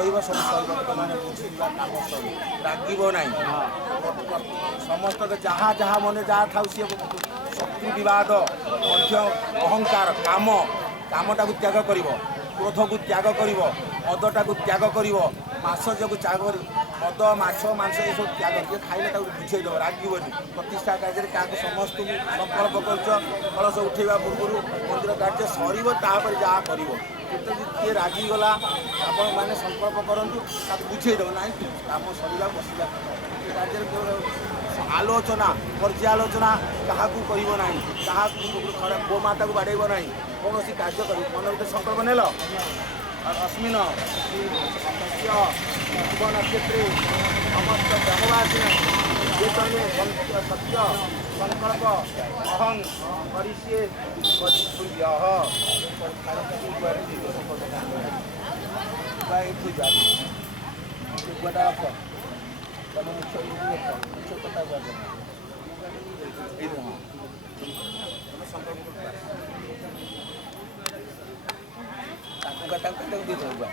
କହିବ ସବୁ ସୈନିକମାନେ ବୁଝିବା କାମ ସବୁ ରାଗିବ ନାହିଁ ସମସ୍ତ ଯାହା ମନେ ଯାହା ଥାଉ ସିଏ ଶକ୍ତି ବିବାଦ ମଧ୍ୟ ଅହଙ୍କାର କାମଟାକୁ ତ୍ୟାଗ କରିବ କ୍ରୋଧକୁ ତ୍ୟାଗ କରିବ ମଦଟାକୁ ତ୍ୟାଗ କରିବ ମାଂସକୁ ତ୍ୟାଗ କରିବ ମଦ ମାଛ ମାଂସ ଏସବୁ ତ୍ୟାଗ ଯିଏ ଖାଇଲେ ତାକୁ ବୁଝେଇଦେବ ରାଗିବନି ପ୍ରତିଷ୍ଠା କାର୍ଯ୍ୟରେ କାହାକୁ ସମସ୍ତଙ୍କୁ ସଂକଳ୍ପ କରୁଛ କଳସ ଉଠେଇବା ପୂର୍ବରୁ ମନ୍ଦିର କାର୍ଯ୍ୟ ସରିବ ତାପରେ ଯାହା କରିବ ଯେତେବେଳେ କିଏ ରାଗିଗଲା ଆପଣମାନେ ସଂକଳ୍ପ କରନ୍ତୁ ତାକୁ ବୁଝେଇଦେବ ନାହିଁ କାମ ସରିବା ବସିବା କାର୍ଯ୍ୟରେ କେବଳ ଆଲୋଚନା ପର୍ଯ୍ୟାଲୋଚନା କାହାକୁ କରିବ ନାହିଁ କାହାକୁ ଗୋମାତାକୁ ବାଡ଼େଇବ ନାହିଁ କୌଣସି କାର୍ଯ୍ୟ କରିବ ମନ ଭିତରେ ସଂକଳ୍ପ ନେଲ ଅସ୍ମିନ ଶୁଭ ନକ୍ଷତ୍ରେ ସମସ୍ତ ଗ୍ରାମବାସୀ ଯେତେବେଳେ ସତ୍ୟ ସଂକଳ୍ପ ଅହଂ କରିସିଏ ତାଙ୍କୁ ଦେଇଦେବା